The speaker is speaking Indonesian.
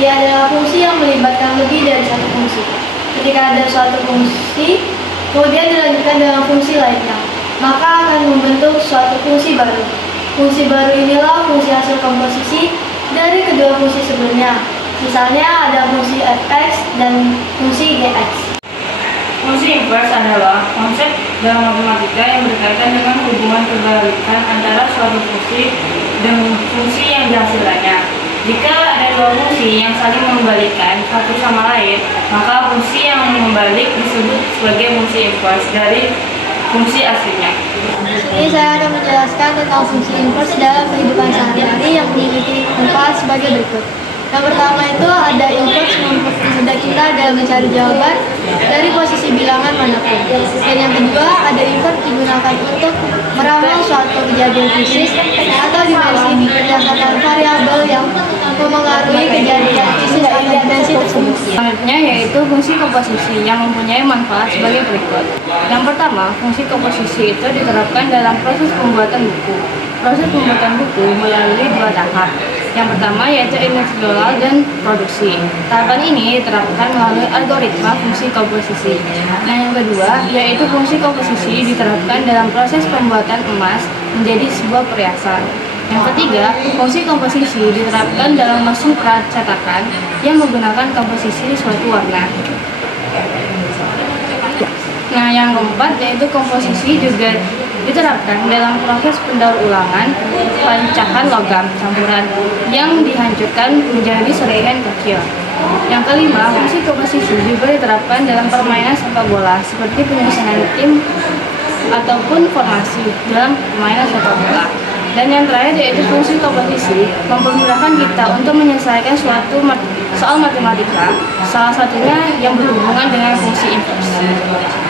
komposisi adalah fungsi yang melibatkan lebih dari satu fungsi. Ketika ada suatu fungsi, kemudian dilanjutkan dengan fungsi lainnya, maka akan membentuk suatu fungsi baru. Fungsi baru inilah fungsi hasil komposisi dari kedua fungsi sebelumnya. Misalnya ada fungsi fx dan fungsi gx. Fungsi inverse adalah konsep dalam matematika yang berkaitan dengan hubungan kebalikan antara suatu fungsi dengan fungsi yang dihasilkannya. Jika ada dua fungsi yang saling membalikkan satu sama lain, maka fungsi yang membalik disebut sebagai fungsi inverse dari fungsi aslinya. Ini saya akan menjelaskan tentang fungsi inverse dalam kehidupan sehari-hari yang memiliki manfaat sebagai berikut. Yang pertama itu ada inverse mempermudah kita dalam mencari jawaban dari posisi bilangan manapun. Dan yang kedua ada inverse digunakan untuk meramal suatu kejadian fisik atau dimensi berdasarkan variabel yang memengaruhi kejadian fisik atau dimensi tersebut. Selanjutnya yaitu fungsi komposisi yang mempunyai manfaat sebagai berikut. Yang pertama, fungsi komposisi itu diterapkan dalam proses pembuatan buku. Proses pembuatan buku melalui dua tahap. Yang pertama yaitu editorial dan produksi. Tahapan ini diterapkan melalui algoritma fungsi komposisi. Nah, yang kedua yaitu fungsi komposisi diterapkan dalam proses pembuatan emas menjadi sebuah perhiasan. Yang ketiga, fungsi komposisi diterapkan dalam mesin percetakan yang menggunakan komposisi suatu warna. Nah, yang keempat yaitu komposisi juga diterapkan dalam proses pendaur ulangan pecahan logam campuran yang dihancurkan menjadi serpihan kecil. Yang kelima, fungsi komposisi juga diterapkan dalam permainan sepak bola seperti penyusunan tim ataupun formasi dalam permainan sepak bola. Dan yang terakhir yaitu fungsi komposisi mempermudahkan kita untuk menyelesaikan suatu soal matematika, salah satunya yang berhubungan dengan fungsi inverse.